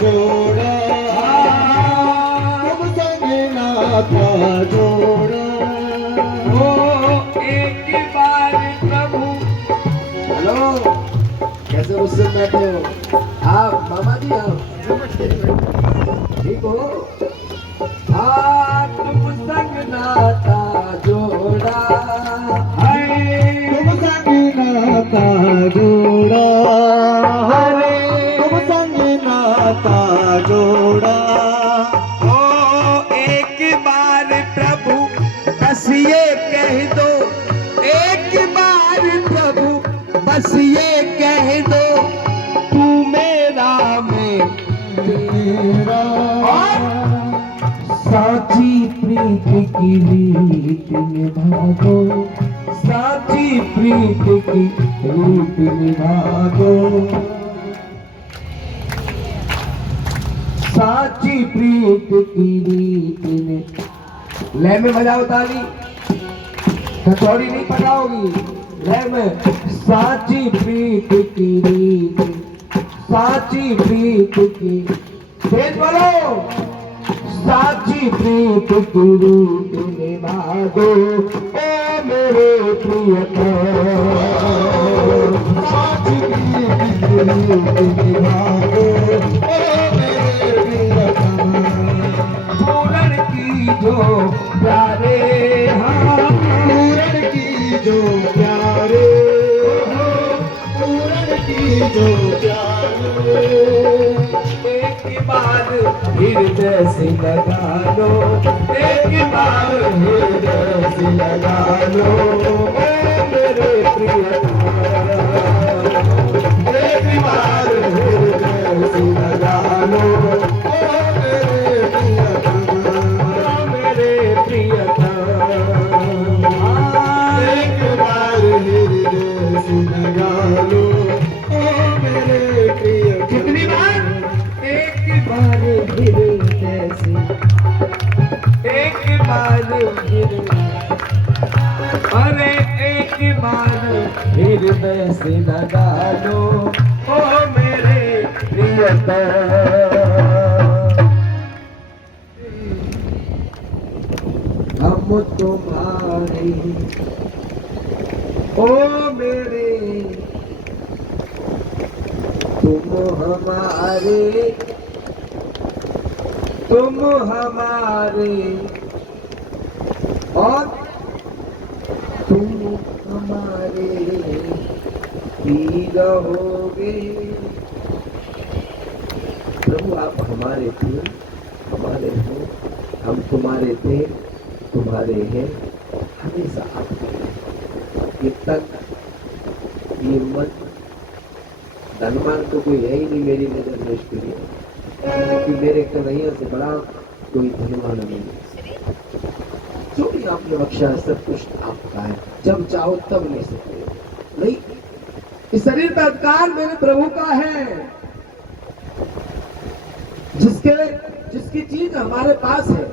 जोड़ा, तुम संग नाता जोड़ा। ओ एक बार प्रभु। हेलो, कैसे गुस्से में बैठे हो आप मामा जी? आप ठीक हो? तुम संग नाता जोड़ा, तुम संग नाता जोड़ा, अरे तुम संग नाता जोड़ा। ओ एक बार प्रभु बस ये कह दो, एक बार प्रभु बस ये कह दो, तू मेरा मैं तेरा साची प्रीत की रीत निभा दो, साची प्रीत की रीत निभा दो, साची प्रीत की रीत ने। लय में बजाओ ताली, हथौड़ी नहीं पकाओगी। लय में साची प्रीत की रीत, साची प्रीत की, तेज बोलो, साची प्रीत की रीत निभा दो, ओ मेरे प्रियतम। साची प्रीत की रीत निभा दो, ओ मेरे प्रियतम। पूरण की जो प्यारे, हाँ पूरण की जो प्यारे, पूरण की जो प्यारे। एक बार हृदय से लगा लो, एक बार हृदय से लगा लो, ओ मेरे प्रियतम। एक बार हृदय से लगा लो, ओ मेरे प्रियतम। ओ मेरे प्रियतम। एक बार हृदय से लगा लो, ओ मेरे प्रियतम। कितनी बार? एक बार हृदय से, एक बार हृदय, अरे एक बार हृदय से लगा लो, ओ मेरे प्रियतम। हम तुम्हारे, ओ मेरे, तुम हमारे, तुम हमारे, और तुम हमारे ही रहोगे। प्रभु आप हमारे थे, हमारे हो, हम तुम्हारे थे, तुम्हारे हैं, हमेशा आपके हैं। ये तन, ये मन, धनवान तो कोई है ही नहीं मेरी नजर में इसके लिए, कि मेरे कन्हैया से बड़ा कोई धनवान नहीं। जो भी आपने बख्शा है सब कुछ आपका है, जब चाहो तब ले सकते हो। नहीं, इस शरीर का अधिकार मेरे प्रभु का है। जिसकी चीज हमारे पास है,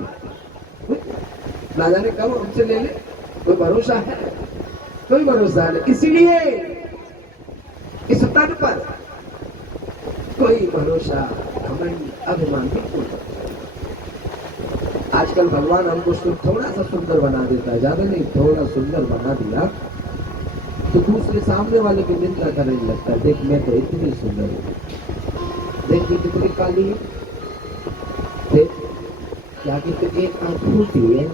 ना जाने कब हमसे ले ले, कोई भरोसा है? कोई भरोसा नहीं। इसीलिए इस तन पर कोई भरोसा, घमंड, अभिमान बिल्कुल। आजकल भगवान हमको थोड़ा सा सुंदर बना देता है, ज्यादा नहीं, थोड़ा सुंदर बना दिया तो दूसरे सामने वाले की निंदा करने लगता है। देख मैं तो इतनी सुंदर हूँ, देख कितनी काली है, देख क्या कितनी एक आंख फूटी है,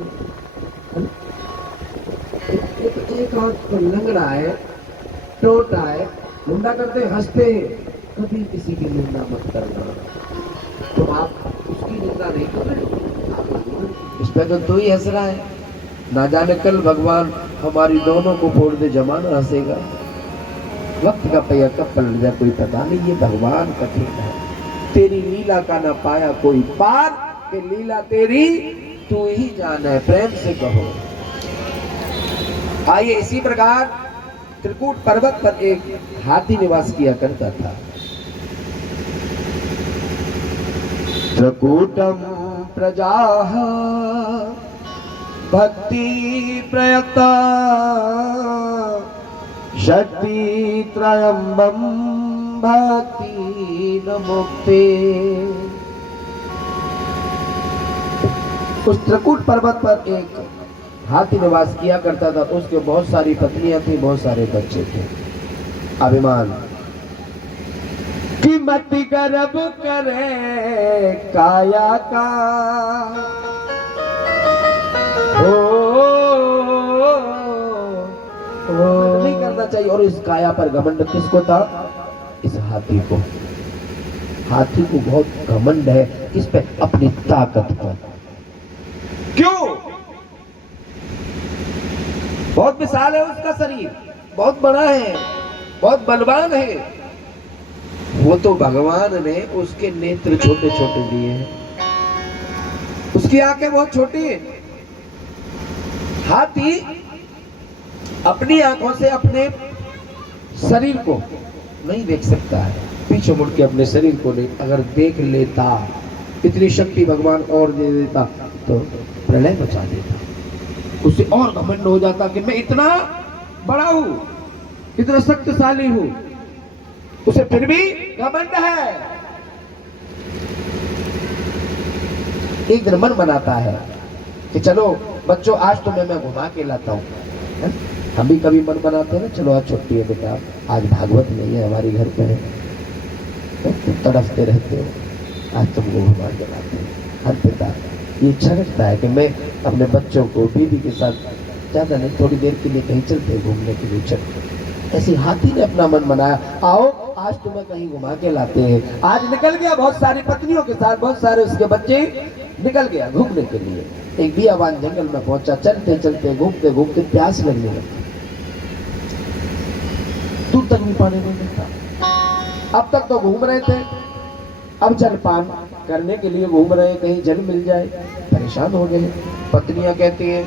एक हाथ पर लंगड़ा है, टोटा है, निंदा करते हंसते। कभी किसी की निंदा मत करना। तो आप उसकी निंदा नहीं कर रहे, इस पे तो तू ही हंस रहा है। ना जाने कल भगवान हमारी दोनों को फोड़ दे, जमाना हंसेगा। वक्त का पहिया कब पलट जाए कोई पता नहीं, ये भगवान कठिन है। तेरी लीला का ना पाया कोई पार, कि लीला तेरी तू ही जान है, प्रेम से कहो। आइए, इसी प्रकार त्रिकूट पर्वत पर एक हाथी निवास किया करता था। त्रिकूटम प्रजाः भक्ति प्रयता शक्ति त्रयंबम भक्ति दीन मुक्ति। उस त्रिकूट पर्वत पर एक हाथी निवास किया करता था। उसके बहुत सारी पत्नियां थी, बहुत सारे बच्चे थे। अभिमान कि मत गर्व करे काया का, नहीं करना चाहिए। और इस काया पर घमंड किसको था? इस हाथी को। हाथी को बहुत घमंड है किस पे? अपनी ताकत पर। क्यों? बहुत विशाल है उसका शरीर, बहुत बड़ा है, बहुत बलवान है। वो तो भगवान ने उसके नेत्र छोटे छोटे दिए हैं, उसकी आंखें बहुत छोटी हैं। हाथी अपनी आंखों से अपने शरीर को नहीं देख सकता है, पीछे मुड़ के अपने शरीर को नहीं। अगर देख लेता, इतनी शक्ति भगवान और दे देता तो प्रलय मचा देता। उससे और घमंड हो जाता कि मैं इतना बड़ा हूं, इतना शक्तिशाली हूं। उसे फिर भी घमंड है। एक दिन मन बनाता है कि चलो बच्चों आज तुम्हें मैं घुमा के लाता हूं। हम भी कभी मन बनाते हैं ना, चलो आज छुट्टी है बेटा, आज भागवत नहीं है हमारे घर पे, तुम तड़फते रहते हो, आज तुमको घुमा के लाते हैं। हर पिता ये इच्छा रखता है कि मैं अपने बच्चों को बीवी के साथ ज्यादा नहीं, थोड़ी देर के लिए कहीं चलते घूमने के लिए चलते। ऐसे हाथी ने अपना मन बनाया, आओ आज तुम्हें कहीं घुमा के लाते हैं। आज निकल गया बहुत सारी पत्नियों के साथ, बहुत सारे उसके बच्चे निकल गया घूमने के लिए। एक बियाबान जंगल में पहुंचा। चलते चलते घूमते घूमते प्यास लगने लगी, दूर तक भी पानी नहीं मिलता। अब तक तो घूम रहे थे, अब जलपान करने के लिए घूम रहे, कहीं जल मिल जाए, परेशान हो गए। पत्नियां कहती है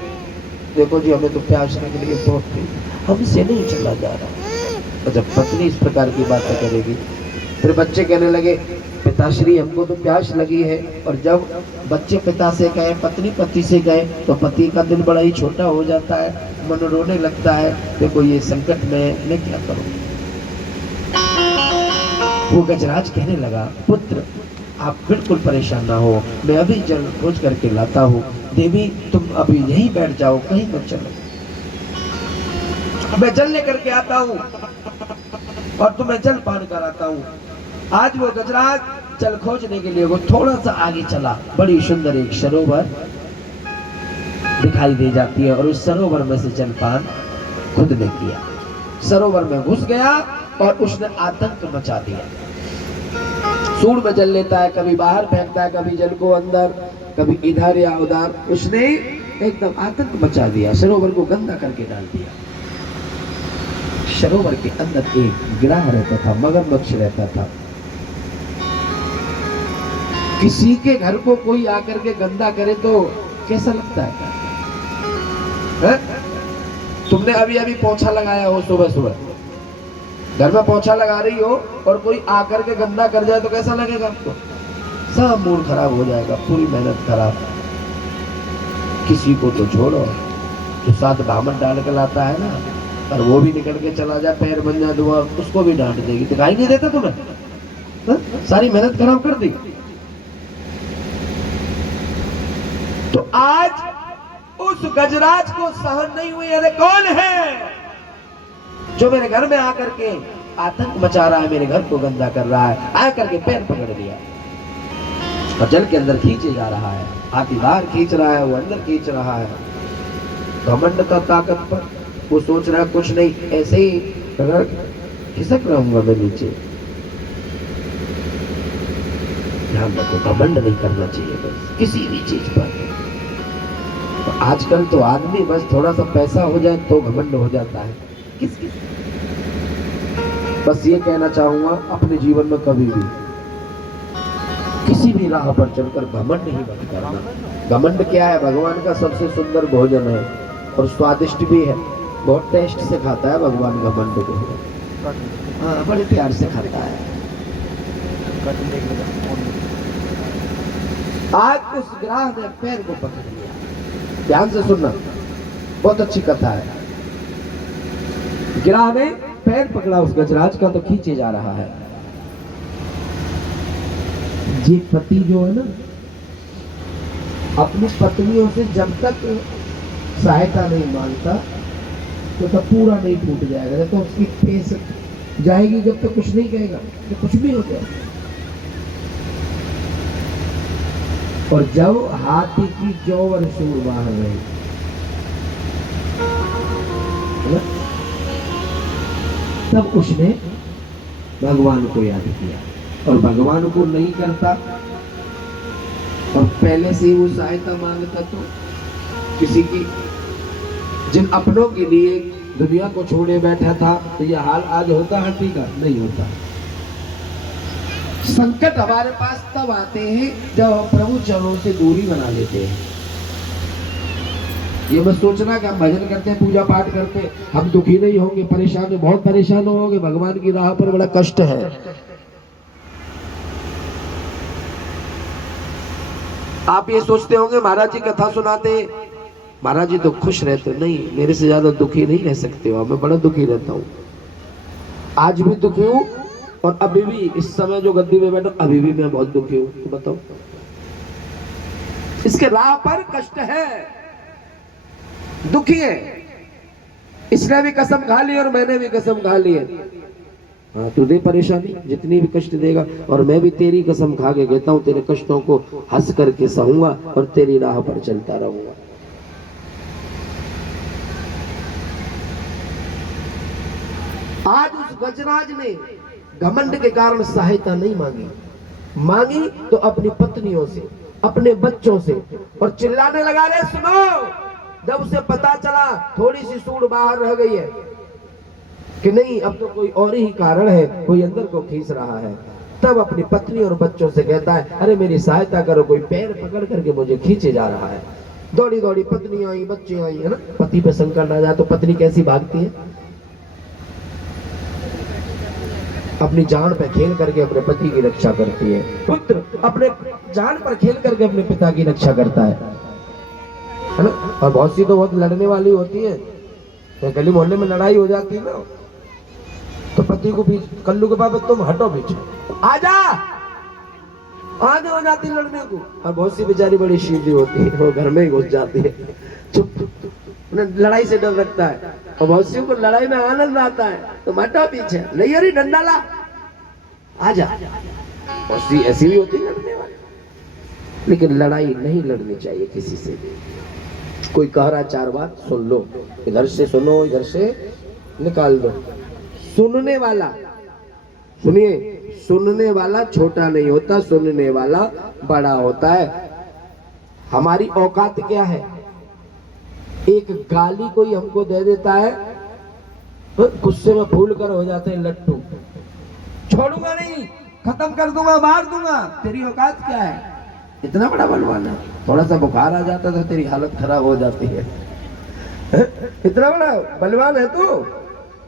देखो जी हमें तो प्यास के लिए बहुत थी, हमसे नहीं चला जा रहा। तो जब पत्नी इस प्रकार की बातें करेगी, फिर बच्चे कहने लगे पिताश्री हमको तो प्यास लगी है। और जब बच्चे पिता से कहे, पत्नी पति से कहे, तो पति का दिल बड़ा ही छोटा हो जाता है, मन रोने लगता है, देखो ये संकट में मैं क्या करूं। वो गजराज कहने लगा पुत्र आप बिल्कुल परेशान ना हो, मैं अभी जल खोज करके लाता हूँ। देवी तुम अभी यहीं बैठ जाओ, कहीं मत चलो, मैं जल लेकर के आता हूँ और तुम्हें जल पान कराता हूँ। आज वो गजराज जल खोजने के लिए वो थोड़ा सा आगे चला। बड़ी सुंदर एक सरोवर दिखाई दे जाती है और उस सरोवर में से जलपान खुद ने किया। सरोवर में घुस गया और उसने आतंक मचा दिया। सूंड में जल लेता है, कभी बाहर फेंकता है, कभी जल को अंदर, कभी इधर या उधर। उसने एकदम आतंक मचा दिया, सरोवर को गंदा करके डाल दिया। सरोवर के अंदर एक गिरह रहता था, मगरमच्छ रहता था। किसी के घर को कोई आकर के गंदा करे तो कैसा लगता है? तुमने अभी अभी पोछा लगाया हो, सुबह सुबह घर में पोछा लगा रही हो और कोई आकर के गंदा कर जाए तो कैसा लगेगा आपको? सब मूड खराब हो जाएगा, पूरी मेहनत खराब। किसी को तो छोड़ो, जो साथ बामन डाल के लाता है ना, और वो भी निकल के चला जाए, पैर बन जाए दुआ, उसको भी डांट देगी। दिखाई नहीं देता तुम्हें? सारी मेहनत खराब कर दी। तो आज उस गजराज को सहन नहीं हुई। अरे कौन है जो मेरे घर में आकर के आतंक मचा रहा है, मेरे घर को गंदा कर रहा है? आकर के पैर पकड़ लिया और जल के अंदर खींचे जा रहा है। हाथी बाहर खींच रहा है, वो अंदर खींच रहा है। घमंड का ताकत पर वो सोच रहा है कुछ नहीं, ऐसे ही अगर खिसक रहूंगा मैं नीचे। ध्यान रखो, घमंड नहीं करना चाहिए बस किसी भी चीज पर। तो आजकल तो आदमी बस थोड़ा सा पैसा हो जाए तो घमंड हो जाता है। किस बस ये कहना चाहूंगा, अपने जीवन में कभी भी किसी भी राह पर चलकर घमंड ही मत करना। घमंड क्या है? भगवान का सबसे सुंदर भोजन है और स्वादिष्ट भी है, बहुत टेस्ट से खाता है भगवान घमंड को। हाँ, बड़े प्यार से खाता है। आज उस ग्राह ने पैर को पकड़ लिया। ध्यान से सुनना, बहुत अच्छी कथा है। गिराह ने पैर पकड़ा उस गजराज का तो खींचे जा रहा है। ये पति जो है ना, अपनी पत्नियों से जब तक सहायता नहीं मांगता तो तब पूरा नहीं टूट जाएगा। जब तो उसकी ठेस जाएगी, जब तक कुछ नहीं कहेगा तो कुछ भी हो जाएगा। और जब हाथी की जौ और सूर बाहर रही, तब उसने भगवान को याद किया। और भगवान को नहीं करता और पहले से ही वो सहायता मांगता तो किसी की, जिन अपनों के लिए दुनिया को छोड़े बैठा था, तो यह हाल आज होता हाथी का? नहीं होता। संकट हमारे पास तब आते हैं जब हम प्रभु चरणों से दूरी बना लेते हैं। ये मत सोचना कि हम भजन करते हैं, पूजा पाठ करते हैं, हम दुखी नहीं होंगे, परेशान, बहुत परेशान होंगे। भगवान की राह पर बड़ा कष्ट है। आप ये सोचते होंगे महाराज जी कथा सुनाते, महाराज जी तो खुश रहते। नहीं, मेरे से ज्यादा दुखी नहीं रह सकते हो। मैं बड़ा दुखी रहता हूँ, आज भी दुखी हूँ, और अभी भी इस समय जो गद्दी में बैठा अभी भी मैं बहुत दुखी हूँ। तो बताओ, इसके राह पर कष्ट है, दुखी है। इसने भी कसम खा ली और मैंने भी कसम खा ली है। हाँ, तू दे परेशानी, जितनी भी कष्ट देगा, और मैं भी तेरी कसम खा के कहता हूँ, तेरे कष्टों को हंस करके सहूंगा और तेरी राह पर चलता रहूंगा। आज उस गजराज ने घमंड के कारण सहायता नहीं मांगी, मांगी तो अपनी पत्नियों से, अपने बच्चों से, और चिल्लाने लगा, रे सुनो। जब उसे पता चला थोड़ी सी सूढ़ बाहर रह गई है कि नहीं, अब तो कोई और ही कारण है, कोई अंदर को खींच रहा है, तब अपनी पत्नी और बच्चों से कहता है, अरे मेरी सहायता करो, कोई पैर पकड़ करके मुझे खींचे जा रहा है। दौड़ी दौड़ी पत्नी आई, बच्चे आई, है ना। पति पे संकट आ जाए तो पत्नी कैसी भागती है, अपनी जान पे खेल करके अपने पति की रक्षा करती है। पुत्र अपने जान पर खेल करके अपने पिता की रक्षा करता है ना। और बहुत सी तो बहुत लड़ने वाली होती है, तो गली मोहल्ले में लड़ाई हो जाती है ना, तो पति को भी कल्लू के पापा तुम हटो पीछे, आजा, आगे हो जाती लड़ने को। और बहुत सी बेचारी बड़ी शीली होती है, वो घर में ही घुस जाती है, चुप, लड़ाई से डर लगता है। और बहुत सी को लड़ाई में आनंद आता है, तो हटो पीछे, ले अरे डंडा ला, आजा। बहुत सी ऐसी भी होती है लड़ने वाली। लेकिन लड़ाई नहीं लड़नी चाहिए किसी से। कोई कह रहा चार बात सुन लो, इधर से सुनो, इधर से निकाल दो। सुनने वाला, सुनिए, सुनने वाला छोटा नहीं होता, सुनने वाला बड़ा होता है। हमारी औकात क्या है? एक गाली कोई हमको दे देता है, गुस्से में फूल कर हो जाते हैं लट्टू, छोड़ूंगा नहीं, खत्म कर दूंगा, मार दूंगा। तेरी औकात क्या है? इतना बड़ा बलवान है, थोड़ा सा बुखार आ जाता तो तेरी हालत खराब हो जाती है। इतना बड़ा बलवान है तू,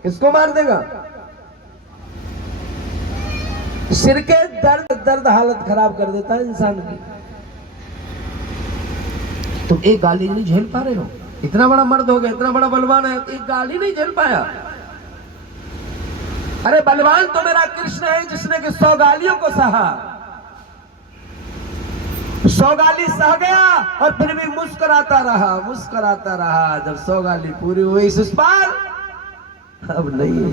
किसको मार देगा? सिर के दर्द दर्द हालत खराब कर देता है इंसान की। तुम एक गाली नहीं झेल पा रहे हो, इतना बड़ा मर्द हो गया, इतना बड़ा बलवान है, एक गाली नहीं झेल पाया। अरे बलवान तो मेरा कृष्ण है, जिसने कि 100 गालियों को सहा, 100 गाली सह गया और फिर भी मुस्कुराता रहा, मुस्कुराता रहा। जब 100 गाली पूरी हुई, सुस्पाल अब नहीं,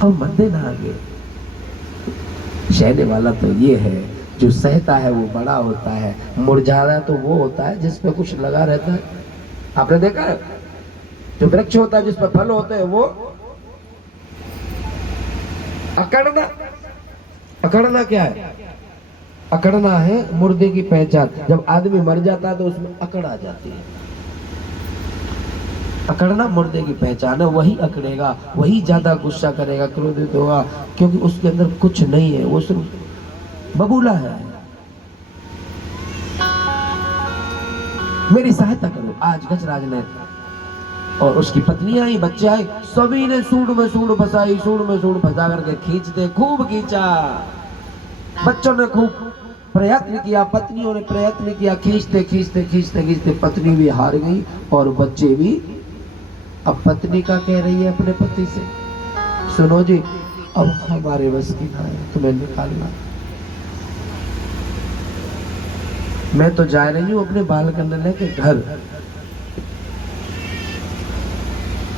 अब मंदे ना आगे। सहने वाला तो ये है, जो सहता है वो बड़ा होता है। मुरझाना तो वो होता है जिस पे कुछ लगा रहता है। आपने देखा है, जो वृक्ष होता है जिस पर फल होते हैं, वो अकड़ना, अकड़ना क्या है? अकड़ना है मुर्दे की पहचान। जब आदमी मर जाता है तो उसमें अकड़ आ जाती है। अकड़ना मुर्दे की पहचान है। वही अकड़ेगा, वही ज्यादा गुस्सा करेगा, क्रोधित होगा, क्योंकि उसके अंदर कुछ नहीं है, वो सिर्फ बबूला है। मेरी सहायता करो। आज गजराज ने और उसकी पत्नी आई, बच्चे आए, सभी ने सूंड में सूंड फंसाई, सूंड में सूंड फंसा करके खींचते, खूब खींचा। बच्चों ने खूब प्रयत्न किया, पत्नियों ने प्रयत्न किया, खींचते खींचते खींचते खींचते पत्नी भी हार गई और बच्चे भी। अब पत्नी का कह रही है अपने पति से, सुनो जी, अब हमारे बस की ना है, तुम्हें निकालना, मैं तो जा रही हूँ अपने बाल कन्हैया के घर।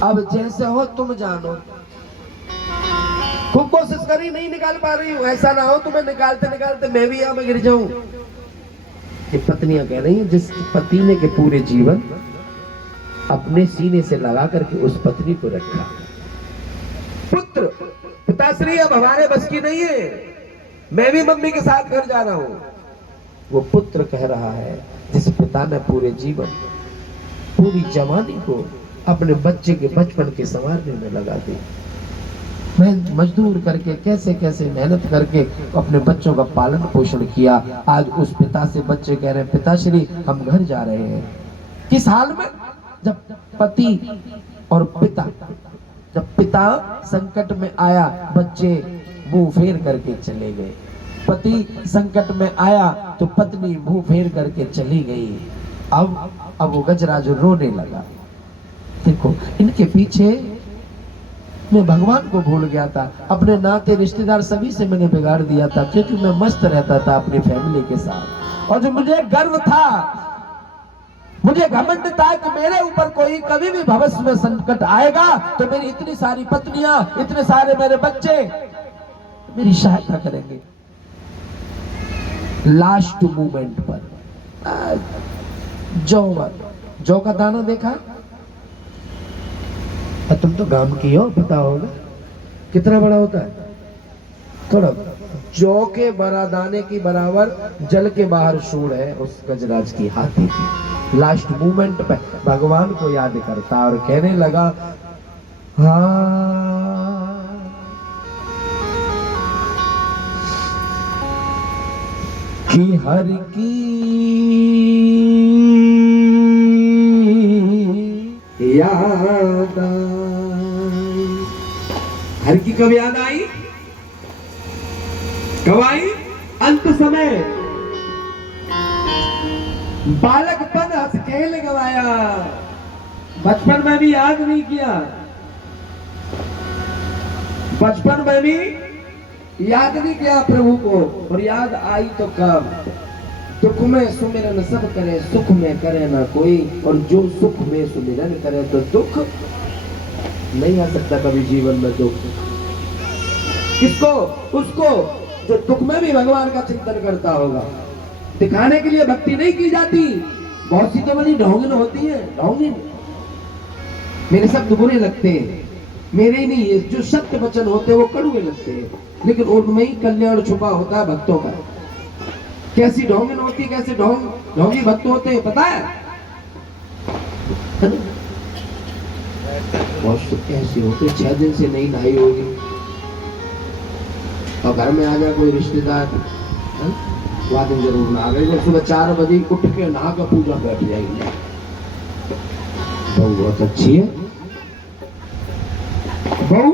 अब जैसे हो तुम जानो। खूब कोशिश करी, नहीं निकाल पा रही हूँ। ऐसा ना हो तुम्हें निकालते निकालते मैं भी यहाँ में गिर जाऊं। ये पत्नियां कह रही हैं, जिस पति ने के पूरे जीवन अपने सीने से लगा करके उस पत्नी को रखा। पुत्र, पिताश्री अब हमारे बस की नहीं है, मैं भी मम्मी के साथ घर जा रहा हूं। वो पुत्र कह रहा है जिस पिता ने पूरे जीवन पूरी जवानी को अपने बच्चे के बचपन के संवारने में लगा दी। मैं मजदूर करके कैसे कैसे मेहनत करके अपने बच्चों का पालन पोषण किया। आज उस पिता से बच्चे कह रहे हैं, पिताश्री हम घर जा रहे हैं। किस हाल में? जब पति और पिता, जब पिता संकट में आया, बच्चे मुंह फेर करके चले गए। पति संकट में आया तो पत्नी मुंह फेर करके चली गई। अब वो गजराज रोने लगा। देखो, इनके पीछे मैं भगवान को भूल गया था, अपने नाते रिश्तेदार सभी से मैंने बिगाड़ दिया था, क्योंकि मैं मस्त रहता था अपनी फैमिली के साथ। और जो मुझे गर्व था, मुझे घमंड था कि मेरे ऊपर कोई कभी भी भविष्य में संकट आएगा तो मेरी इतनी सारी पत्नियां, इतने सारे मेरे बच्चे मेरी सहायता करेंगे। लास्ट मोमेंट पर जौ का दाना देखा? तुम तो गांव की हो, पता होगा कितना बड़ा होता है। थोड़ा जौ के दाने की बराबर जल के बाहर सूंड है उस गजराज की हाथी की। लास्ट मोमेंट पे भगवान को याद करता और कहने लगा, हाँ कि हर की याद आई। हर की कब याद आई? कब आई? अंत समय। बालकपन हंस खेल गवाया, बचपन में भी याद नहीं किया। बचपन में भी याद नहीं किया प्रभु को, और याद आई तो कब? दुख में सुमिरन सब करे, सुख में करे ना कोई। और जो सुख में सुमिरन करे तो दुख नहीं आ सकता कभी जीवन में। दुख किसको? उसको जो दुख में भी भगवान का चिंतन करता होगा। दिखाने के लिए भक्ति नहीं की जाती। बहुत सी तो बड़ी ढोंगिन होती है, ढोंगिन। मेरे शब्द बुरे लगते हैं, मेरे ही नहीं है, जो सत्य वचन होते हैं वो कड़वे लगते हैं, लेकिन उनमें ही कल्याण छुपा होता है भक्तों का। कैसी ढोंगिन होती है, कैसे ढोंगी भक्त होते हैं, पता है? बहुत कैसे होते, 6 दिन से नहीं नहाई होगी और घर में आ जाए कोई रिश्तेदार, दिन जरूर नहा गए। सुबह 4 बजे उठ के नहा कर पूजा बैठ जाएगी। बहू बहुत अच्छी है, बहू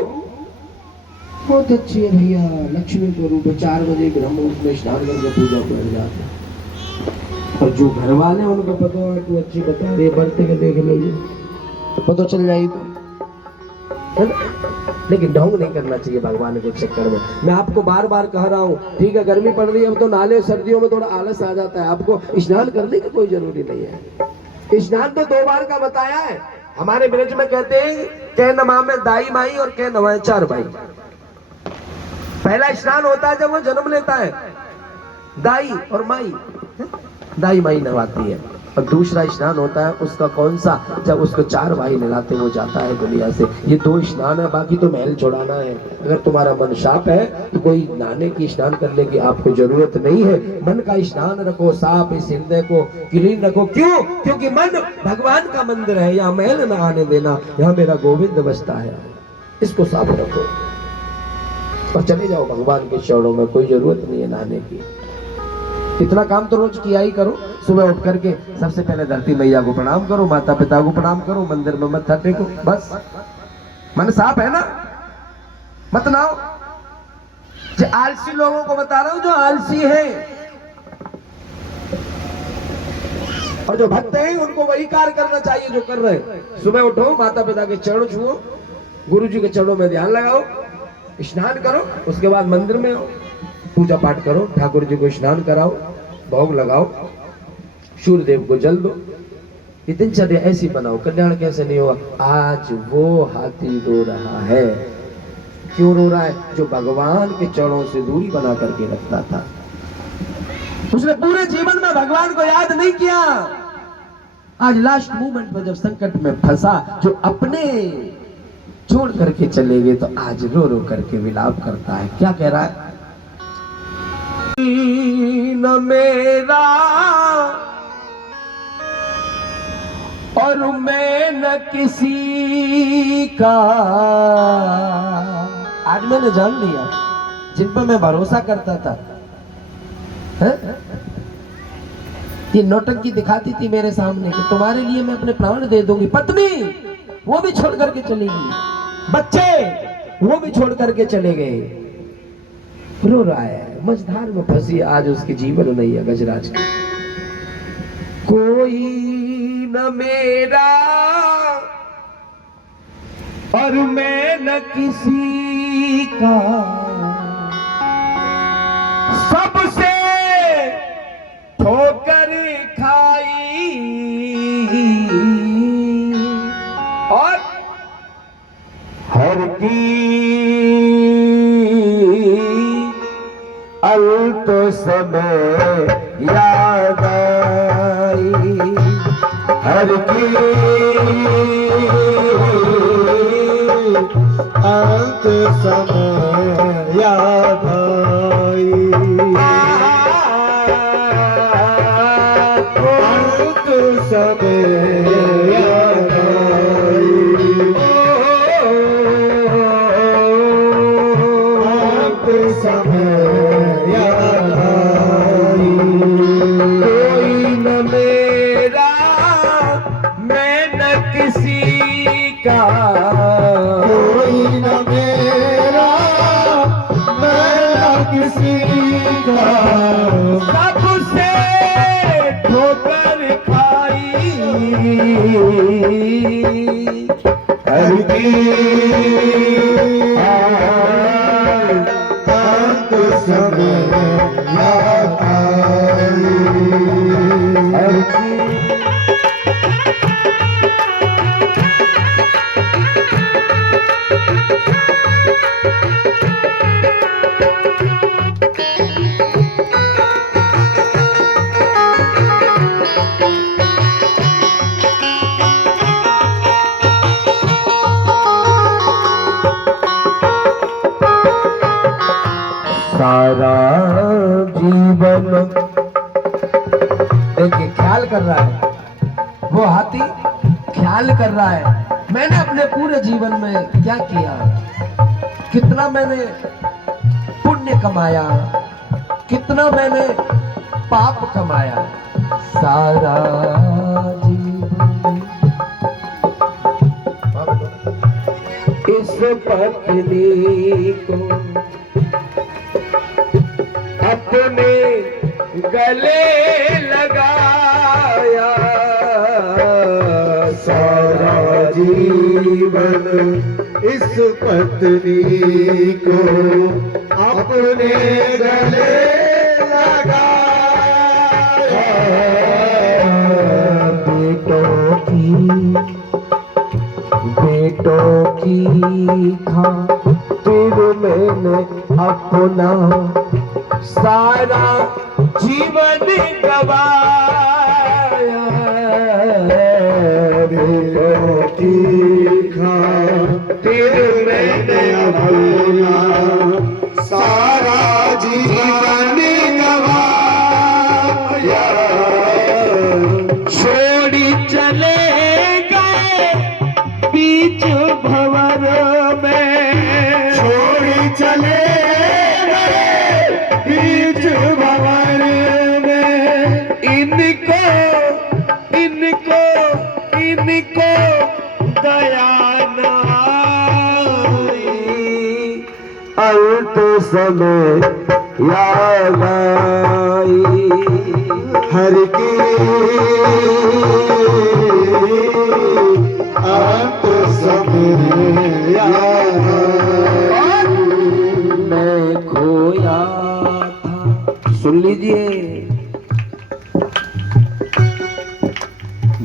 बहुत अच्छी है भैया, लक्ष्मी के रूप में 4 बजे ब्रह्म मुहूर्त में स्नान करके पूजा बैठ जाते हैं। और जो घर वाले उनको पता है तू अच्छी बता रही, बढ़ते के देख लीजिए पता चल जाएगी तो, है ना? लेकिन ढोंग नहीं करना चाहिए भगवान के चक्कर में। मैं आपको बार बार कह रहा हूँ, ठीक है गर्मी पड़ रही है, अब तो नाले सर्दियों में थोड़ा आलस आ जाता है, आपको स्नान करने की कोई जरूरी नहीं है। स्नान तो 2 बार का बताया है। हमारे ब्रज में कहते हैं कह नमा में दाई माई और कह नवाए 4 भाई। पहला स्नान होता है जब वो जन्म लेता है, दाई और माई, दाई माई नहवाती है। और दूसरा स्नान होता है उसका कौन सा, जब उसको 4 भाई नहलाते वो जाता है दुनिया से। ये 2 स्नान है, बाकी तो महल छोड़ाना है। अगर तुम्हारा मन साफ है तो कोई नहाने की स्नान करने की आपको जरूरत नहीं है। मन का स्नान रखो, साफ इस हृदय को क्लीन रखो। क्यों? क्योंकि मन भगवान का मंदिर है, यहाँ महल न आने देना, यहाँ मेरा गोविंद बसता है, इसको साफ रखो और चले जाओ भगवान के चरणों में। कोई जरूरत नहीं है नहाने की। इतना काम तो रोज किया ही करो। सुबह उठ करके सबसे पहले धरती मैया को प्रणाम करो, माता पिता को प्रणाम करो, मंदिर में मत्था टेको, बस। मन साफ है ना? मत नाओ। जो आलसी लोगों को बता रहा हूं, जो आलसी है और जो भक्त हैं उनको वही कार्य करना चाहिए जो कर रहे हैं। सुबह उठो, माता पिता के चरण छुओ, गुरु जी के चरणों में ध्यान लगाओ, स्नान करो, उसके बाद मंदिर में पूजा पाठ करो, ठाकुर जी को स्नान कराओ, भोग लगाओ, सूर्यदेव को जल दो। ये दिनचर्या ऐसी बनाओ, कल्याण कैसे नहीं होगा। आज वो हाथी रो रहा है, क्यों रो रहा है? जो भगवान के चरणों से दूरी बना करके रखता था, उसने पूरे जीवन में भगवान को याद नहीं किया। आज लास्ट मोमेंट में जब संकट में फंसा, जो अपने छोड़ करके चले गए, तो आज रो रो करके विलाप करता है। क्या कह रहा है? न मेरा और मैं न किसी का। आज मैंने जान लिया जिन पर मैं भरोसा करता था, है? ये नौटंकी दिखाती थी मेरे सामने कि तुम्हारे लिए मैं अपने प्राण दे दूंगी। पत्नी वो भी छोड़ करके चली गई, बच्चे वो भी छोड़ करके चले गए। रो रहा है, मझधार में फंसी आज उसके जीवन नहीं है गजराज की। कोई न मेरा और मैं न किसी का, सबसे ठोकर खाई और हर की अंत समय याद आई, हर की अंत समय याद आई, अंत समय याद आई, अंत समय याद आई। कोई न मेरा मैं न किसी का, कोई न मेरा मैं न किसी का, सबसे ठोकर खाई हर की अंत समय याद आई, हर की सारा जीवन देखिए ख्याल कर रहा है, वो हाथी ख्याल कर रहा है मैंने अपने पूरे जीवन में क्या किया, कितना मैंने पुण्य कमाया, कितना मैंने पाप कमाया। सारा जीवन इस पत्नी को अपने गले लगाया, सारा जीवन इस पत्नी को अपने गले लगाया, बेटों की खातिर मैंने अपना सारा जीवन गवाया, बेटों की खातिर मैंने अपना सारा जीवन गवाया, छोड़ी चले गए बीच भंवर में, छोड़ी चले गए बीच भंवर में, इनको इनको इनको दया न आई, अंत समय याद आई, हर की अंत समय याद आई। मैं खोया था। सुन लीजिए,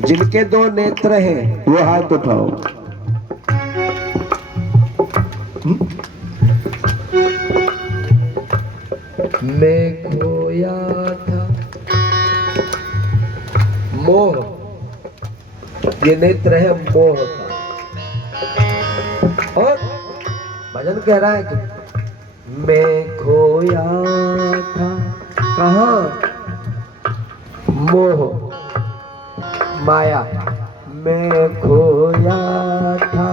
जिनके दो नेत्र हैं वो हाथ उठाओ। मैं खोया था मोह, ये नेत्र है मोह का। और भजन कह रहा है कि मैं खोया था कहाँ, मोह माया, मैं खोया था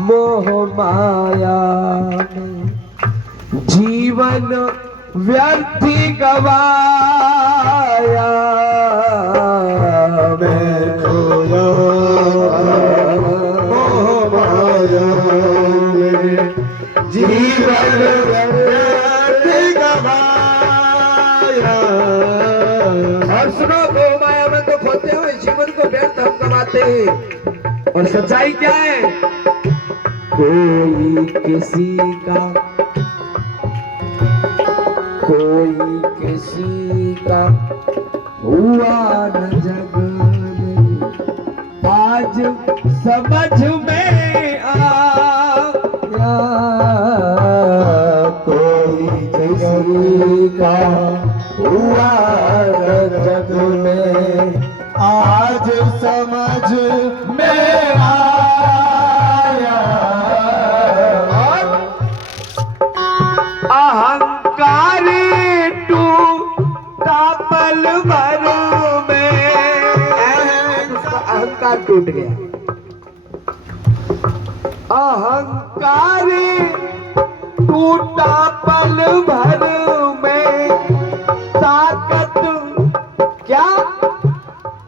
मोह माया में, जीवन व्यर्थी गवाया, मैं खोया मोह माया में, जीवन व्यर्थ गवाया। और सुनो, मोह माया में तो खोते हुए जीवन को व्यर्थ हम गवाते हैं। और सच्चाई क्या है? कोई किसी का, कोई किसी का हुआ न जग में, आज समझ में आया। कोई किसी का हुआ न जग में, आज समझ में आया। अहंकारी टूटा पल भर में, उसका अहंकार टूट गया। अहंकारी टूटा पल भर में, ताकत क्या,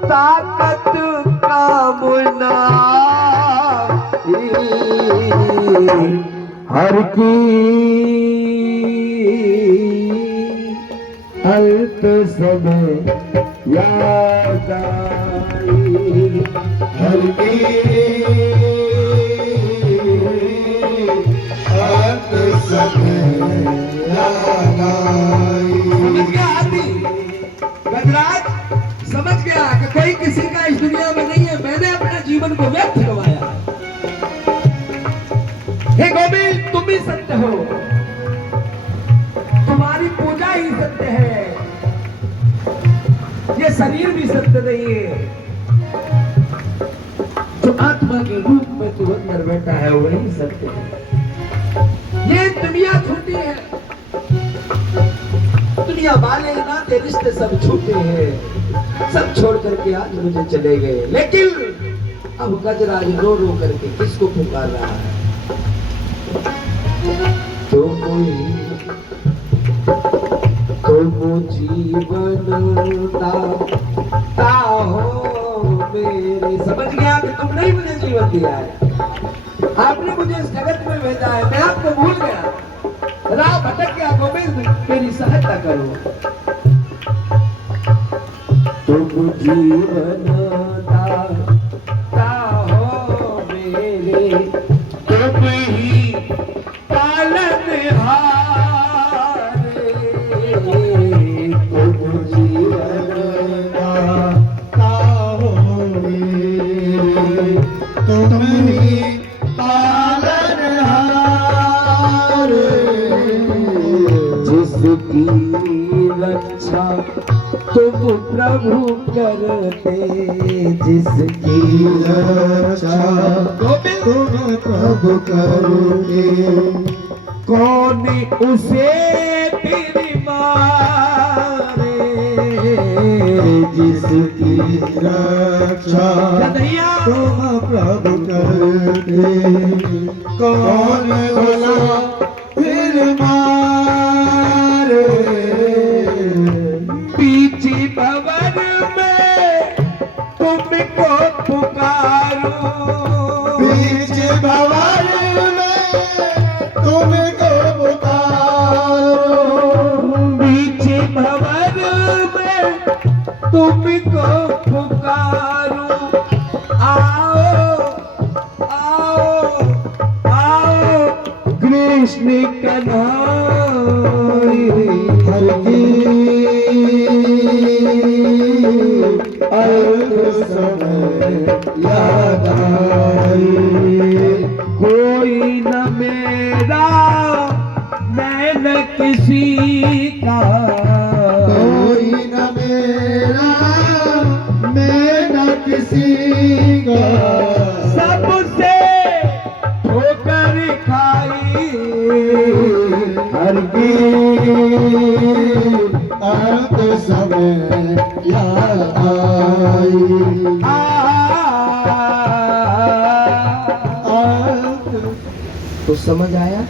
ताकत कामना हर की अल्प समय याद आई, हर की अंत समय याद आई। समझ गया आदमी गजराज, समझ गया कि कोई किसी का इस दुनिया में नहीं है। मैंने अपने जीवन को व्यर्थ गवाया। हे गोविंद, तुम ही सत्य हो, तुम्हारी पूजा ही सत्य है, ये शरीर भी सत्य नहीं है। जो आत्मा के रूप में तू अंदर बैठा है वही सत्य है। ये दुनिया छूटी है, दुनिया वाले नाते रिश्ते सब छूटे हैं, सब छोड़ करके आज मुझे चले गए। लेकिन अब गजराज रो रो करके किसको पुकार रहा है? तो कोई तुम जीवन दाता हो मेरे। समझ गया कि तुम नहीं मुझे जीवन दिया है, आपने मुझे इस जगत में भेजा है। मैं आपको भूल गया, राह भटक गया। गोविंद, मेरी सहायता करो। तुम जीवन दाता हो मेरे, तुम ही पालनहारे। तुम जीवन दाता हो मेरे, तुम ही पालनहार। जिसकी रक्षा तुम प्रभु करते, जिसकी रक्षा तुम प्रभु करोगे, कौन उसे फिर मारे। जिसकी रक्षा तुम प्रभु करोगे, कौन भला फिर मारे। पीछे भवन में तुमको पुकारो, बीच भवन में तुमको पुकारो, बीच भवन में तुमको पुकारो। आओ आओ आओ कृष्ण कन्हैया, हर की अल्प समय समय याद आई। तो समझ आया,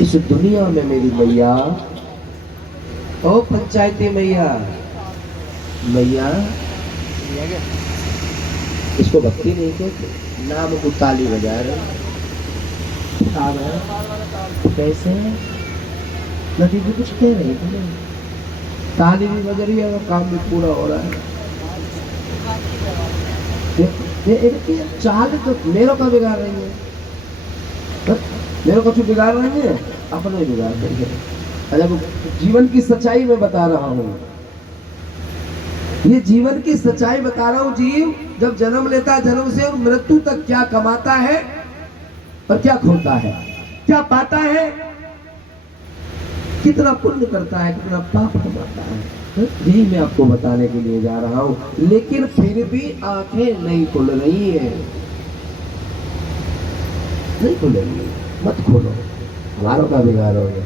इस दुनिया में मेरी मैया, ओ पंचायती मैया, मैया इसको भक्ति नहीं कहते, नाम को ताली बजा रहे कैसे नदी भी कुछ कह रही थी, ताली भी बज रही है और काम भी पूरा हो रहा है। ये चाल तो मेरे को बिगाड़ रही है, मेरे को कुछ बिगाड़ रही है, अपने बिगाड़ रही है। जब जीवन की सच्चाई में बता रहा हूँ, ये जीवन की सच्चाई बता रहा हूँ। जीव जब जन्म लेता है, जन्म से और मृत्यु तक क्या कमाता है और क्या खोता है, क्या पाता है, कितना पुण्य करता है, कितना पाप कमाता है, यही मैं आपको बताने के लिए जा रहा हूँ। लेकिन फिर भी आंखें नहीं खुल रही है, नहीं खुलेंगी, मत खोलो, हमारों का बिगाड़ोगे।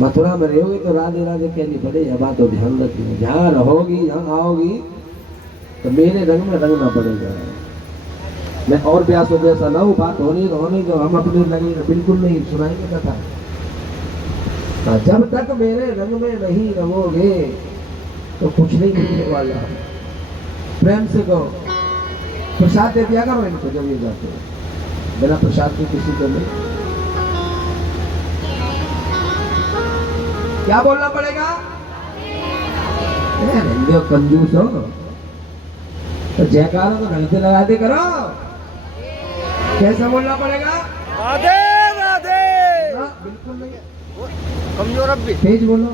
मथुरा में रहोगे तो राधे राधे कहनी पड़ेगी, बात तो ध्यान रखिए। जहाँ रहोगी, जहाँ आओगी तो मेरे रंग में रंगना पड़ेगा। मैं और ब्यास जैसा ना हूँ, बात होने दो, हम अपने लगे बिल्कुल नहीं सुनाएंगे कथा। जब तक मेरे रंग में नहीं रहोगे तो कुछ नहीं मिलने वाला। प्रेम से कहो, प्रसाद दे दिया करो इनको जब ये जाते हो, बिना प्रसाद के किसी को नहीं। क्या बोलना पड़ेगा? कंजूस हो तो जयकारा तो ढंग से लगाते करो। कैसा बोलना पड़ेगा? राधे राधे। बिल्कुल नहीं, कमजोर अब भी तेज बोलो।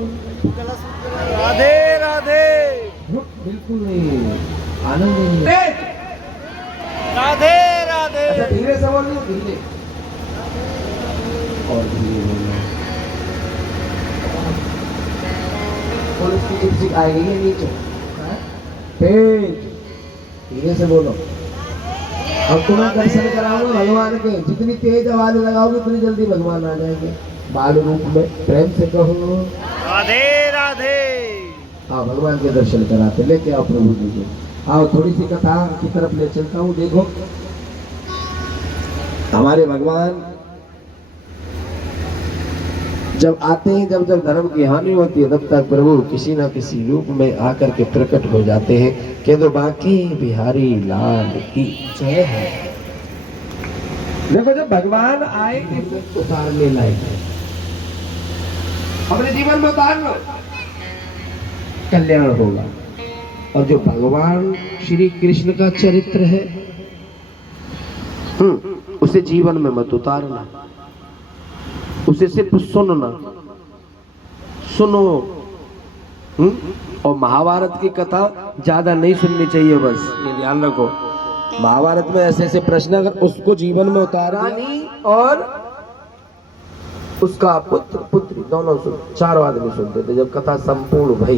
राधे राधे। बिल्कुल नहीं, आनंद नहीं। राधे राधे। अच्छा धीरे से बोलो, धीरे और धीरे बोलो। और उसकी लिपस्टिक आएगी ये नीचे, तेज धीरे से बोलो। अब तुम्हें दर्शन कराऊंगा भगवान के, जितनी तेज आवाज लगाओगे उतनी जल्दी भगवान आ जाएंगे बाल रूप में। प्रेम से कहो राधे राधे। हाँ, भगवान के दर्शन कराते, लेके आओ प्रभु जी को। आओ थोड़ी सी कथा की तरफ ले चलता हूँ। देखो हमारे भगवान जब आते हैं, जब जब धर्म की हानि होती है, तब तक प्रभु किसी न किसी रूप में आकर के प्रकट हो जाते हैं। कह दो बाकी बिहारी लाल की जय है। देखो जब भगवान आए तो उतारने लायक है, अपने जीवन में उतार लो, कल्याण होगा। और जो भगवान श्री कृष्ण का चरित्र है, उसे जीवन में मत उतारना, उसे सिर्फ सुनना, सुनो। और महाभारत की कथा ज्यादा नहीं सुननी चाहिए, बस ये ध्यान रखो। महाभारत में ऐसे ऐसे प्रश्न, अगर उसको जीवन में उतारा नहीं, और उसका पुत्र पुत्री दोनों सुन, चारों आदमी सुनते थे। जब कथा संपूर्ण भई,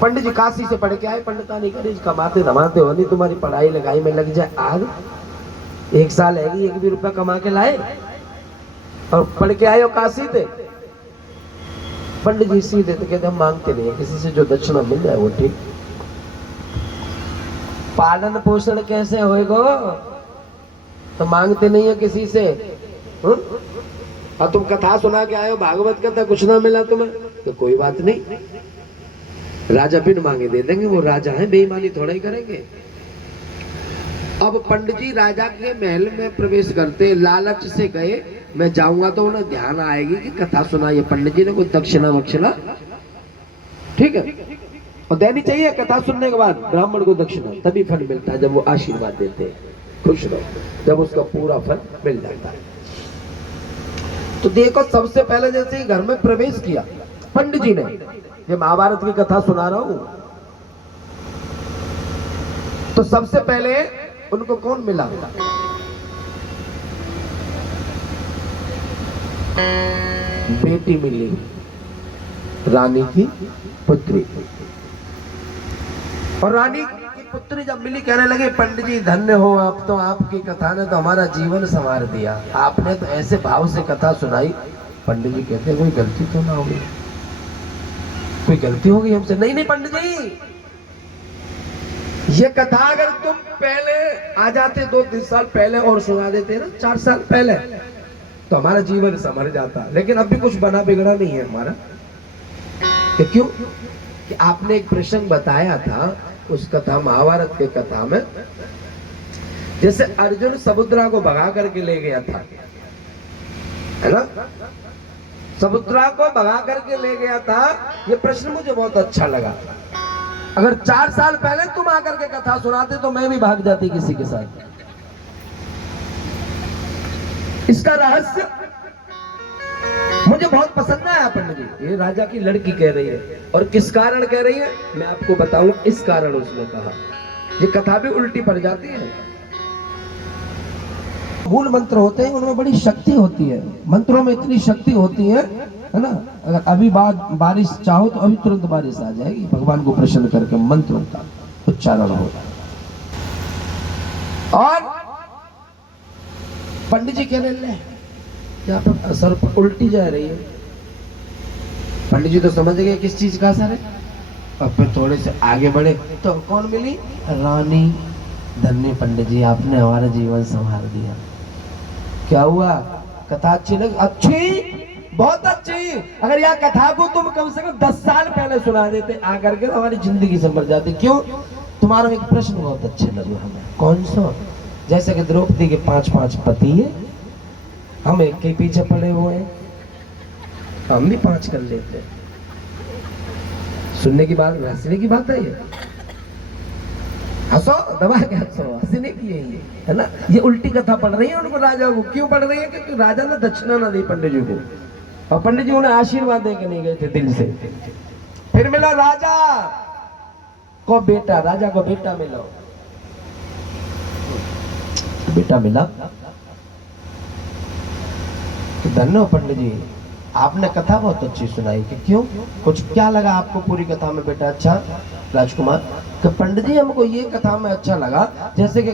पंडित जी काशी से पढ़ के आए, पंडितानी करे, कमाते धमाते हो नहीं, तुम्हारी पढ़ाई लगाई में लग जाए आग। 1 साल है, 1 भी रुपया कमा के लाए और पढ़ के आए हो काशी थे। पंडित जी सीधे तो कहते हम मांगते नहीं है, किसी से जो दक्षिणा मिल जाए वो ठीक। पालन पोषण कैसे होएगा, तो मांगते नहीं है किसी से। और तुम कथा सुना के आए हो, भागवत कथा, कुछ ना मिला तुम्हें तो कोई बात नहीं, राजा बिन मांगे दे देंगे, वो राजा है, बेईमानी थोड़ा ही करेंगे। अब पंडित जी राजा के महल में प्रवेश करते, लालच से गए, मैं जाऊंगा तो उन्हें ध्यान आएगी कि कथा सुना ये पंडित जी ने, कोई दक्षिणा वक्षिणा ठीक है, और देनी चाहिए। कथा सुनने के बाद ब्राह्मण को दक्षिणा तभी फल मिलता है जब वो आशीर्वाद देते हैं, खुश रहो, जब उसका पूरा फल मिल जाता है। तो देखो सबसे पहले जैसे ही घर में प्रवेश किया पंडित जी ने, ये महाभारत की कथा सुना रहा हूं, तो सबसे पहले उनको कौन मिला? बेटी मिली, रानी की पुत्री। और रानी की पुत्री जब मिली, कहने लगे पंडित जी धन्य हो आप, तो आपकी कथा ने तो हमारा जीवन संवार दिया, आपने तो ऐसे भाव से कथा सुनाई। पंडित जी कहते कोई गलती तो ना होगी, कोई गलती हो गई हमसे। नहीं नहीं पंडित जी, ये कथा अगर तुम पहले आ जाते 2-3 साल पहले और सुना देते ना 4 साल पहले, तो हमारा जीवन संभल जाता। लेकिन अब भी कुछ बना बिगड़ा नहीं है हमारा। क्यों? कि आपने एक प्रसंग बताया था उस कथा, महाभारत के कथा में, जैसे अर्जुन समुद्रा को भगा करके ले गया था, है ना? समुद्रा को भगा करके ले गया था। ये प्रश्न मुझे बहुत अच्छा लगा। अगर 4 साल पहले तुम आकर के कथा सुनाते तो मैं भी भाग जाती किसी के साथ। इसका रहस्य मुझे बहुत पसंद आया पंडित जी। ये राजा की लड़की कह रही है, और किस कारण कह रही है मैं आपको बताऊं। इस कारण उसने कहा। ये कथा भी उल्टी पड़ जाती है। मूल मंत्र होते हैं, उनमें बड़ी शक्ति होती है। मंत्रों में इतनी शक्ति होती है ना? अगर अभी बाद बारिश चाहो तो अभी तुरंत बारिश आ जाएगी, भगवान को प्रसन्न करके मंत्रों का उच्चारण होगा। और पंडित जी कहने लगे यहाँ पर असर उल्टी जा रही है। पंडित जी तो समझ गए किस चीज का असर है। अब फिर थोड़े से आगे बढ़े तो कौन मिली? रानी। धन्य पंडित जी, आपने हमारा जीवन संभाल दिया। क्या हुआ? कथा अच्छी लगी? अच्छी, बहुत अच्छी। अगर यह कथा को तुम कम से कम 10 साल पहले सुना देते आकर के, तो हमारी जिंदगी संभल जाती। क्यों? तुम्हारा एक प्रश्न बहुत अच्छे लगे हमें। कौन सा? जैसे कि द्रौपदी के 5-5 पति है, हम एक के पीछे पड़े हुए हैं, हम भी 5 कर लेते। सुनने की बात, हंसने की बात है ये। हंसो, दबा के हंसो, हंसने की है ना? ये उल्टी कथा पढ़ रही है उनको, राजा को। क्यों पढ़ रही है? क्योंकि राजा ने दक्षिणा ना दी पंडित जी को, और पंडित जी उन्हें आशीर्वाद दे के नहीं गए थे दिल से। फिर मिला राजा को बेटा, राजा को बेटा मिला, बेटा मिला। धन्य पंडित जी, आपने कथा बहुत अच्छी सुनाई। कि क्यों? कुछ क्या लगा आपको पूरी कथा में बेटा? अच्छा राजकुमार, कि पंडित जी हमको ये कथा में अच्छा लगा, जैसे कि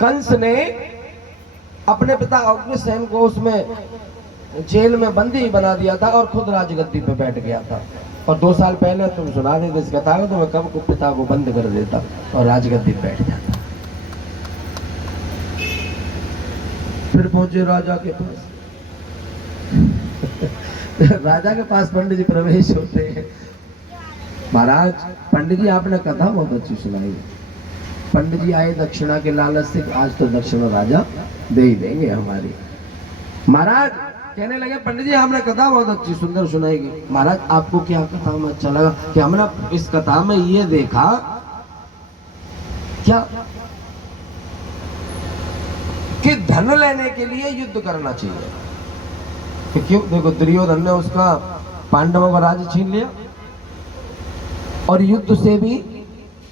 कंस ने अपने पिता अग्निसेन को उसमें जेल में बंदी बना दिया था और खुद राजगद्दी पे बैठ गया था। और 2 साल पहले तुम सुना देते इस कथा को, तो मैं कब को पिता को बंद कर देता और राजगद्दी पे बैठ जाता। फिर पहुंचे राजा के पास। राजा के पास पंडित जी प्रवेश होते हैं। महाराज, पंडित जी आपने कथा बहुत अच्छी सुनाई। पंडित जी आए दक्षिणा के लालच से, आज तो दक्षिणा राजा दे ही देंगे हमारी। महाराज कहने लगे पंडित जी आपने कथा बहुत अच्छी सुंदर सुनाई। महाराज आपको क्या कथा में अच्छा लगा? कि हमने इस कथा में ये देखा क्या कि धन लेने के लिए युद्ध करना चाहिए। कि क्यों? देखो दुर्योधन ने उसका पांडवों का राज्य छीन लिया, और युद्ध से भी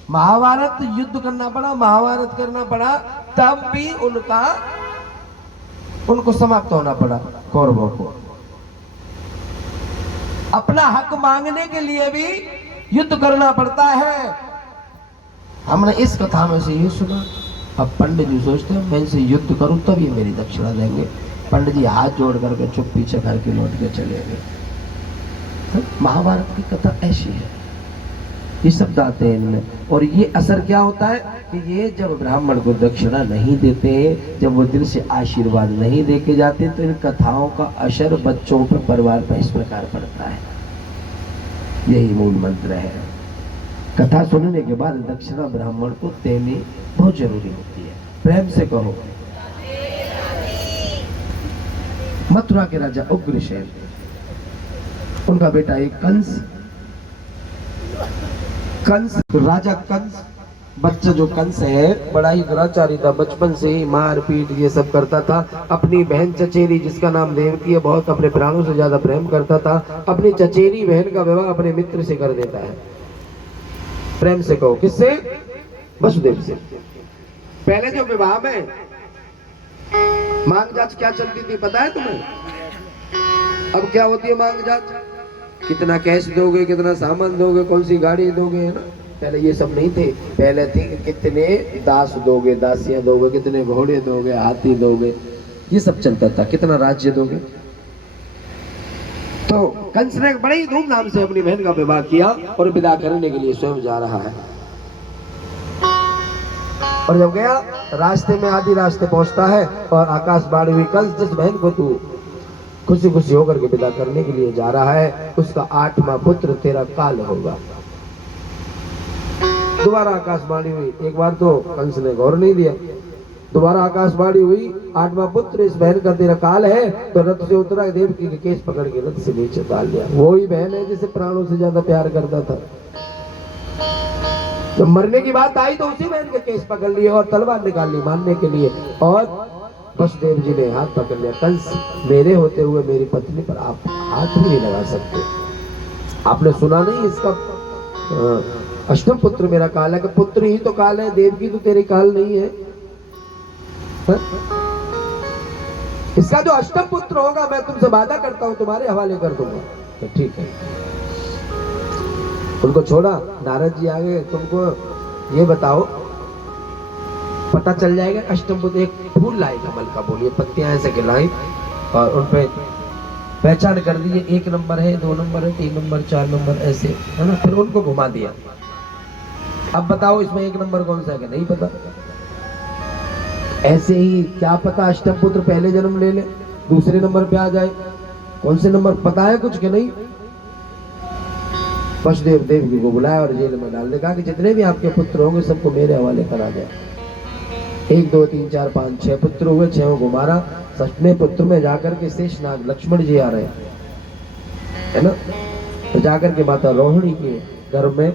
महाभारत युद्ध करना पड़ा, महाभारत करना पड़ा, तब भी उनको समाप्त होना पड़ा कौरवों को। अपना हक मांगने के लिए भी युद्ध करना पड़ता है। हमने इस कथा में से ये सुना। अब पंडित जी सोचते हैं मैं इनसे युद्ध करूं तब ये मेरी दक्षिणा देंगे। पंडित जी हाथ जोड़ करके चुप पीछे घर के लौट के चले गए। महाभारत की कथा ऐसी है, ये शब्द आते हैं इनमें। और ये असर क्या होता है कि ये जब ब्राह्मण को दक्षिणा नहीं देते, जब वो दिल से आशीर्वाद नहीं देके जाते, तो इन कथाओं का असर बच्चों पर, परिवार पर इस प्रकार पड़ता है। यही मूल मंत्र है। कथा सुनने के बाद दक्षिणा ब्राह्मण को देनी बहुत जरूरी होती है। प्रेम से कहो। मथुरा के राजा उग्रसेन, उनका बेटा एक कंस, राजा कंस, बच्चा जो कंस है बड़ा ही दुराचारी था। बचपन से ही मार पीट ये सब करता था। अपनी बहन चचेरी जिसका नाम देवकी है, बहुत अपने प्राणों से ज्यादा प्रेम करता था। अपनी चचेरी बहन का विवाह अपने मित्र से कर देता है। प्रेम से कहो, किससे? वसुदेव से। पहले जो विवाह में मांग जांच क्या चलती थी पता है तुम्हें? अब क्या होती है मांग जांच? कितना कैश दोगे, कितना सामान दोगे, कौन सी गाड़ी दोगे, है ना? पहले ये सब नहीं थे। पहले थी कितने दास दोगे, दासियां दोगे, कितने घोड़े दोगे, हाथी दोगे, ये सब चलता था। कितना राज्य दोगे, तो कंस ने बड़े ही धूमधाम से अपनी बहन का विवाह किया और विदा करने के लिए स्वयं जा रहा है। और जब गया रास्ते में आधी रास्ते पहुंचता है और आकाशवाणी हुई, कंस जिस बहन को तू खुशी खुशी होकर के विदा करने के लिए जा रहा है उसका 8वां पुत्र तेरा काल होगा। दोबारा आकाशवाणी हुई, एक बार तो कंस ने गौर नहीं दिया, दोबारा आकाशवाणी हुई 8वां पुत्र इस बहन का तेरा काल है। तो रथ से उतरा, देवकी के केस पकड़ के रथ से नीचे डाल दिया। वही बहन है जिसे प्राणों से ज्यादा प्यार करता था। जब मरने की बात आई तो उसी बहन के केस पकड़ लिए और तलवार निकाल ली मारने के लिए। और वसुदेव जी ने हाथ पकड़ लिया, कंस मेरे होते हुए मेरी पत्नी पर आप हाथ भी नहीं लगा सकते। आपने सुना नहीं इसका अष्टम पुत्र मेरा काल है, कि पुत्र ही तो काल है, देवकी तो तेरी काल नहीं है। इसका जो अष्टम पुत्र होगा मैं तुमसे वादा करता हूं तुम्हारे हवाले कर दूंगा। तो ठीक है, उनको छोड़ा। नारद जी आ गए, तुमको ये बताओ पता चल जाएगा अष्टम पुत्र। एक फूल लाए कमल का, बोलिए पत्तियां ऐसे खिलाई और उन पे पहचान कर दी, 1 नंबर है, 2 नंबर है, 3 नंबर, 4 नंबर, ऐसे है ना। फिर उनको घुमा दिया। अब बताओ इसमें 1 नंबर कौन सा है? नहीं पता। ऐसे ही क्या पता अष्टम पुत्र पहले जन्म ले ले, दूसरे नंबर पे आ जाए, कौन से नंबर पता है कुछ के नहीं। वसुदेव देवकी को बुलाया और जेल में डाल दे, कहा कि जितने भी आपके पुत्र होंगे सबको मेरे हवाले करा जाए। 1 2 3 4 5 6 पुत्र हुए, 6 को मारा। 7वें पुत्र में जाकर के शेषनाग लक्ष्मण जी आ रहे हैं, है ना। तो जाकर के माता रोहिणी के गर्भ में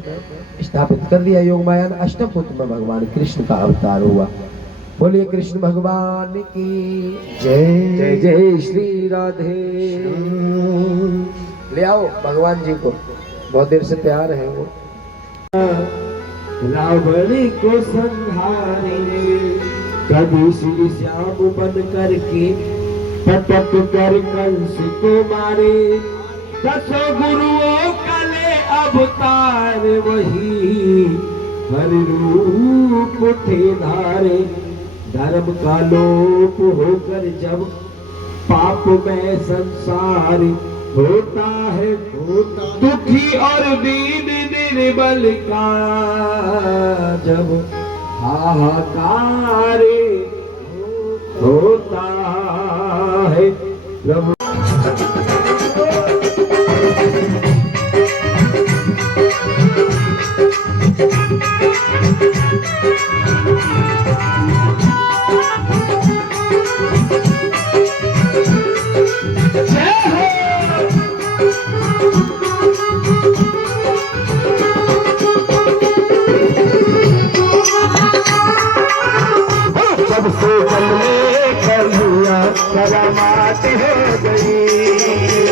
स्थापित कर दिया योग माया ने। अष्टम पुत्र में भगवान कृष्ण का अवतार हुआ। बोलिए कृष्ण भगवान की जय। जय जय श्री राधे। ले आओ भगवान जी को, बहुत देर से प्यार है वो। रावण को संहारे कभी श्री श्याम बन करके पटक कर कंस को मारे। 10 गुरुओं का ले अवतार वही हर रूप थे धारे। धर्म का लोप होकर जब पाप में संसार होता है दुखी और दीन निर्बल का जब हाहाकार होता है प्रभु। सबसे जन्मे कन्हैया करामात हो गई।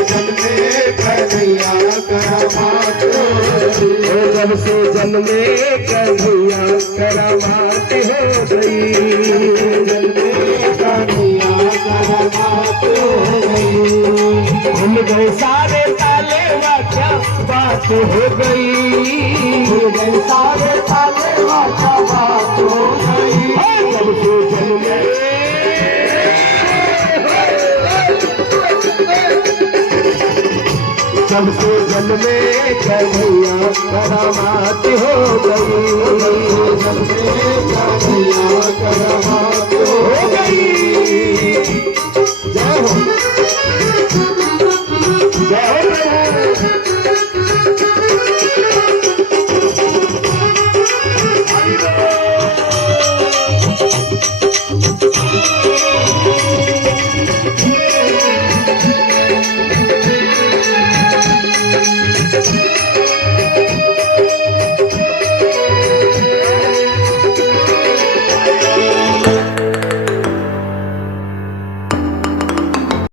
जन्मे कन्हैया करामात हो गई। जब से जन्मे कन्हैया करामात हो गई। जन्मे कन्हैया करामात हो गई। भूल गए सारे ताले वाचा बात हो गई। भूल गए सारे ताले वाचा बात हो गई। सबसे जन्मे कन्हैया करामात हो गई। सबसे कन्हैया करामात हो गई। जय हो।